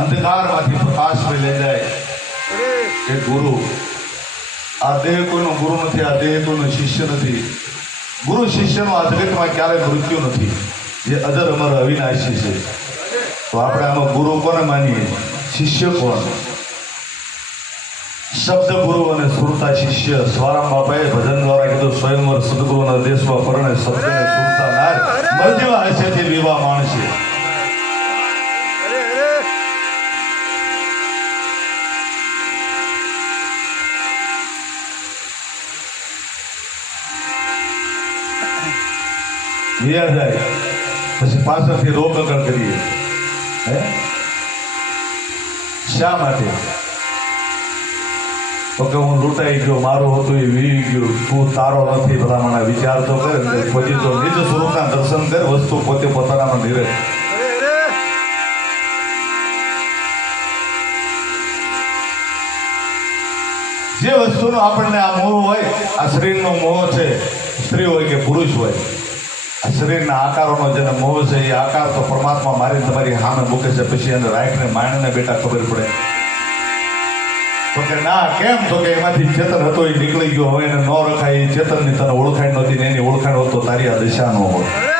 અંધકારમાંથી પ્રકાશમાં લઈ જાય એ ગુરુ. આ દેહ કોઈનો ગુરુ નથી, આ દેહ કોઈનો શિષ્ય નથી. ગુરુ શિષ્યનો આ જગતમાં ક્યારેય મૃત્યુ નથી, જે અજર અમર અવિનાશી છે. તો આપણે આમાં ગુરુ કોને માનીએ, શિષ્ય કોણ? શબ્દ ગુરુ અને સુરતા શિષ્ય. સ્વારામ બાપાએ ભજન દ્વારા કીધું, સ્વયંવર સદગુરુના દેશમાં પરણે શબ્દને સુરતા નાર મરજીવા હશે તે વિવાહ માણશે. વિયા જાય પછી પાછળથી રોકકળ કરીએ. હે શા માટે? તો કે હું લૂંટાઈ ગયો, મારું હતું એ વીવી ગયું, તું તારો નથી. ભલામણા વિચાર તો કર, પછી તો નિજ સ્વરૂપના દર્શન કર, વસ્તુ પોતે પોતાનામાં નિરે. જે વસ્તુનો આપણને આ મોહ હોય, આ શરીરનો મોહ છે, સ્ત્રી હોય કે પુરુષ હોય, આ શરીરના આકારોનો જેને મોહ છે, એ આકાર તો પરમાત્મા મારી તમારી સામે મૂકે છે. પછી એને રાખને માણને બેટા ખબર પડે. તો કે ના, કેમ? તો કે એમાંથી ચેતન હતો એ નીકળી ગયો, હવે એને ન રખાય. એ ચેતનની તને ઓળખાણ નહોતી ને એની ઓળખાણ હોત તો તારી આ દિશા ન હોય.